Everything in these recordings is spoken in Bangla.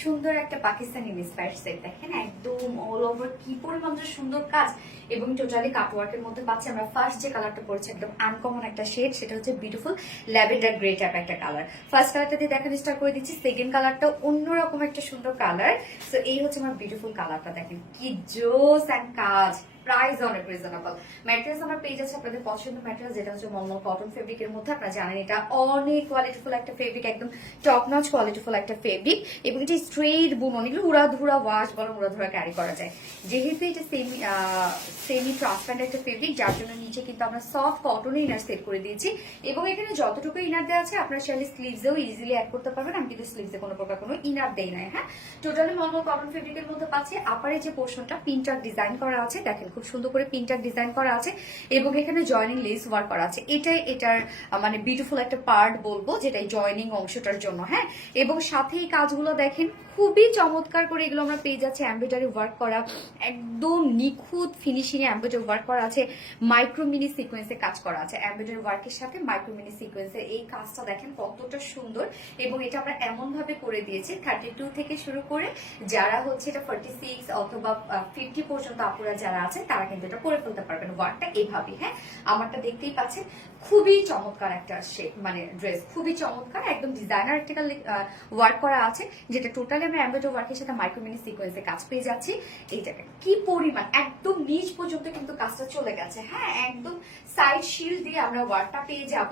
সুন্দর একটা পাকিস্তানি ইন্সপায়ার্ড সেট দেখেন, একদম অল ওভার কি পরিমাণ যে সুন্দর কাজ এবং টোটালি কাটওয়ার্কের মধ্যে পাচ্ছি। আমরা ফার্স্ট যে কালারটা পড়ছি একদম আনকমন একটা শেড, সেটা হচ্ছে বিউটিফুল ল্যাভেন্ডার গ্রে টাইপ একটা কালার। ফার্স্ট কালারটা দিয়ে দেখানো স্টার্ট করে দিচ্ছি। সেকেন্ড কালারটা অন্যরকম একটা সুন্দর কালার। তো এই হচ্ছে আমার বিউটিফুল কালারটা, দেখেন কি জোস অ্যান্ড কাজ। প্রাইস অনেক রিজনেবল। ম্যাটেরিয়ালস আমার পেজ আছে আপনাদের পছন্দের ম্যাটেরিয়াল, যেটা হচ্ছে মলমল কটন ফেব্রিকের মধ্যে। আপনারা জানেন এটা অনেক কোয়ালিটিফুল একটা ফেব্রিক, একদম টপ নচ কোয়ালিটিফুল একটা ফেব্রিক, এবং এটা স্ট্রেট বুনন, এগুলো উড়াধুরা ওয়াশ বলো উড়াধুরা ক্যারি করা যায়। যেহেতু এটা সেমি ট্রান্সপারেন্ট একটা ফেব্রিক, যার জন্য নিচে কিন্তু আমরা সফট কটনে ইনার সেট করে দিয়েছি, এবং এখানে যতটুকু ইনার দেওয়া আছে আপনারা চাইলে স্লিভসেও ইজিলি অ্যাড করতে পারবেন। আমি কিন্তু স্লিভসে কোনো প্রকার কোনো ইনার দেই নাই। হ্যাঁ, টোটালি মলমল কটন ফেব্রিকের মধ্যে পাচ্ছি। আপারে যে পোর্শনটা পিনটাক ডিজাইন করা আছে, দেখেন খুব সুন্দর করে পিনটাক ডিজাইন করা আছে, এবং এখানে জয়েনিং লেস ওয়ার্ক করা আছে। এটাই এটার মানে বিউটিফুল একটা পার্ট বলবো, যেটাই জয়েনিং অংশটার জন্য। হ্যাঁ, এবং সাথে এই কাজগুলো দেখেন খুবই চমৎকার করে এগুলো আমরা পেয়ে যাচ্ছি। এমব্রয়ডারি ওয়ার্ক করা, একদম নিখুঁত ফিনিশিং এ এমব্রয়ডারি ওয়ার্ক করা আছে, মাইক্রো মিনি সিকোয়েন্সে কাজ করা আছে। এমব্রয়ডারি ওয়ার্কের সাথে মাইক্রো মিনি সিকোয়েন্সের এই কাজটা দেখেন কতটা সুন্দর, এবং এটা আমরা এমন ভাবে করে দিয়েছি 32 থেকে শুরু করে যারা হচ্ছে এটা 46 অথবা 50 পর্যন্ত আপুরা যারা আছে তারা কিন্তু এটা করে ফেলতে পারবেন ওয়ার্কটা এইভাবে। হ্যাঁ, আমারটা দেখতেই পাচ্ছেন খুবই চমৎকার একটা শেপ, মানে ড্রেস খুবই চমৎকার, একদম ডিজাইনার একটা ওয়ার্ক করা আছে, যেটা টোটালি আমরা এমব্রয়ডারি ওয়ার্কের সাথে মাইক্রো মিনি সিকোয়েন্সে কাজ পেয়ে যাচ্ছি। এই জায়গায় কি পরিমাণ একদম নিচ পর্যন্ত কিন্তু কাজটা চলে গেছে। হ্যাঁ, একদম সাইড শিল্ড দিয়ে আমরা ওয়ার্কটা পেয়ে যাব,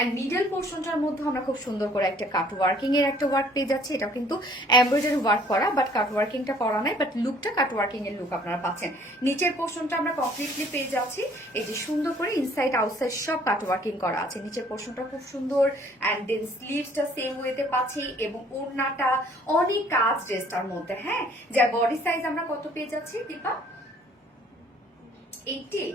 এন্ড মিডল পোর্শনটার মধ্যে আমরা খুব সুন্দর করে একটা কাট ওয়ার্কিং এর একটা ওয়ার্ক পেয়ে যাচ্ছি। এটাও কিন্তু এমব্রয়ডারি ওয়ার্ক করা, বাট কাট ওয়ার্কিংটা করা নাই, বাট লুকটা কাট ওয়ার্কিং এর লুক আপনারা পাচ্ছেন। নিচের পোর্শনটা আমরা কমপ্লিটলি পেয়ে যাচ্ছি, এই যে সুন্দর করে ইনসাইড আউটসাইড সব কাট ওয়ার্কিং করা আছে। নিচের পোর্শনটা খুব সুন্দর, এন্ড দেন স্লিভসটা সেম ওয়েতে পাচ্ছি, এবং ওড়নাটা অনেক কাজ ড্রেসটার মধ্যে। হ্যাঁ, যার বডি সাইজ আমরা কত পেয়ে যাচ্ছি দীপা? 80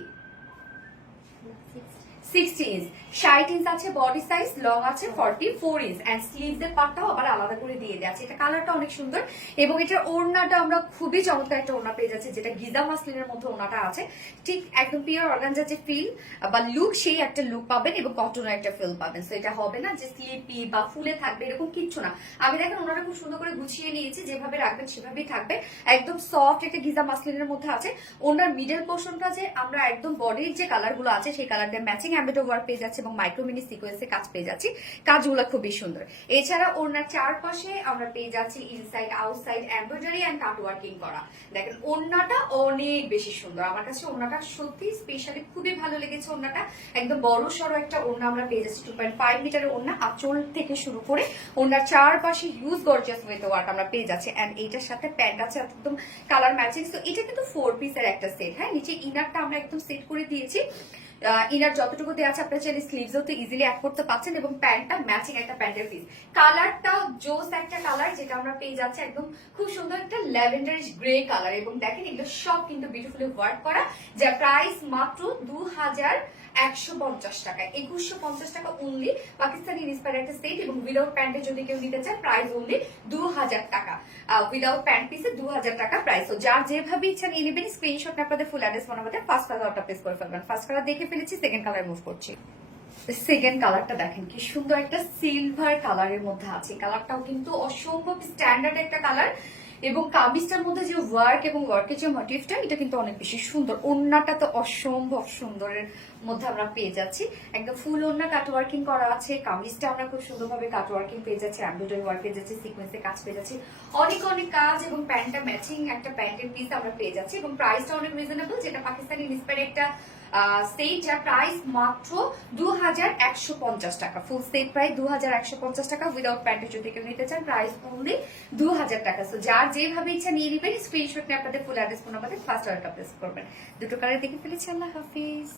60 ইঞ্চ, 60 ইঞ্চ আছে বডি সাইজ, লং আছে 44 ইঞ্চ, এন্ড স্লিভস এর পার্টটাও আবার আলাদা করে দিয়ে দেওয়া। এটা কালারটা অনেক সুন্দর, এবং এটার ওড়নাটা আমরা খুবই চমৎকার একটা ওড়না পেয়ে যাচ্ছি, যেটা গিজা মাসলিনের মধ্যে ওড়নাটা আছে। ঠিক একদম পিওর অর্গানজার যে ফিল বা লুক, সেই একটা লুক পাবেন, এবং কটনের একটা ফিল পাবেন। সো এটা হবে না যে স্লিপি বা ফুলে থাকবে, এরকম কিচ্ছু না। আমি দেখেন ওনারা খুব সুন্দর করে গুছিয়ে নিয়েছি, যেভাবে রাখবেন সেভাবেই থাকবে, একদম সফট একটা গিজা মাসলিনের মধ্যে আছে। ওনার মিডল পোর্শনটা যে আমরা একদম বডির যে কালার গুলো আছে সেই কালার দিয়ে ম্যাচিং এমব্রয়ডারি ওয়ার্ক পেয়ে যাচ্ছে, এবং মাইক্রো মিনি সিকোয়েন্সে কাজ পেয়ে যাচ্ছি। কাজগুলো খুবই সুন্দর। এছাড়া ওনার চারপাশে আমরা পেয়ে যাচ্ছি inside outside embroidery and cut working করা। দেখেন ওড়নাটা অনেক বেশি সুন্দর, আমার কাছে ওড়নাটা সত্যি স্পেশালি খুবই ভালো লেগেছে। ওড়নাটা একদম বড় সড়ো একটা ওড়না আমরা পেয়ে যাচ্ছি, 2.5 মিটারের ওড়না, আঁচল থেকে শুরু করে ওড়নার চারপাশে হিউজ গর্জিয়াস ওয়েতে ওয়ার্ক আমরা পেয়ে যাচ্ছি। এন্ড এইটার সাথে প্যান্ট আছে একদম কালার ম্যাচিং। তো এটা কিন্তু 4 পিসের একটা সেট। হ্যাঁ, নিচে ইনারটা আমরা একদম সেট করে দিয়েছি। ইনার যতটুকু দেওয়া আছে আপনারা চাইলে স্লিভসও তো ইজিলি অ্যাড করতে পারছেন, এবং প্যান্টটা ম্যাচিং একটা প্যান্টের পিস। কালারটাও জোস একটা কালার, যেটা আমরা পেয়ে যাচ্ছি একদম খুব সুন্দর একটা ল্যাভেন্ডারিশ গ্রে কালার, এবং দেখেন এগুলো সব কিন্তু বিউটিফুলি ওয়ার্ক করা, যার প্রাইস মাত্র 2150 টাকা, 2150 টাকা অনলি। পাকিস্তানি ইন্সপায়ার্ড একটা সেট, এবং উইদাউট প্যান্টে যদি কেউ নিতে চান প্রাইস অনলি 2000 টাকা, উইদাউট প্যান্ট পিসে 2000 টাকা প্রাইস। তো যার যেভাবে ইচ্ছা নিয়ে নেবেন, স্ক্রিনশট আপনাদের ফুল অ্যাড্রেস বানাবেন, ফার্স্ট কালারটা প্লেস করে ফেলবেন। ফার্স্ট কালার দেখে ফেলেছি, সেকেন্ড কালার মুভ করছি। সেকেন্ড কালারটা দেখেন কি সুন্দর একটা সিলভার কালারের মধ্যে আছে। কালারটাও কিন্তু অসম্ভব স্ট্যান্ডার্ড একটা কালার, এবং কামিজটার মধ্যে যে ওয়ার্ক এবং ওয়ার্কের যে মোটিভটা, এটা কিন্তু অনেক বেশি সুন্দর। ওড়নাটা তো অসম্ভব সুন্দরের মধ্যে আমরা পেয়ে যাচ্ছি, একদম ফুল ওড়না কাট ওয়ার্কিং করা আছে। কামিজটা আমরা খুব সুন্দরভাবে কাট ওয়ার্কিং পেয়ে যাচ্ছি, এমব্রয়ডারি ওয়ার্ক পেয়ে যাচ্ছি, সিকোয়েন্সে কাজ পেয়ে যাচ্ছি, অনেক অনেক কাজ, এবং প্যান্টটা ম্যাচিং একটা প্যান্টের পিস আমরা পেয়ে যাচ্ছি, এবং প্রাইসটা অনেক রিজনেবল, যেটা পাকিস্তানি ইন্সপায়ার্ড একটা সেট, যার প্রাইস মাত্র 2150 টাকা। ফুল সেট প্রাইস 2150 টাকা, উইদাউট প্যান্টে যদি কেউ নিতে চান প্রাইস অনলি 2000 টাকা। সো যার যেভাবে ইচ্ছা নিয়ে নেবেন, স্ক্রিনশট নিয়ে আপনাদের ফুল অ্যাড্রেস ফোন নাম্বারে ফার্স্ট অর্ডারটা প্লেস করবেন। দুটো কালার দেখে ফেলেছি। আল্লাহ হাফিজ।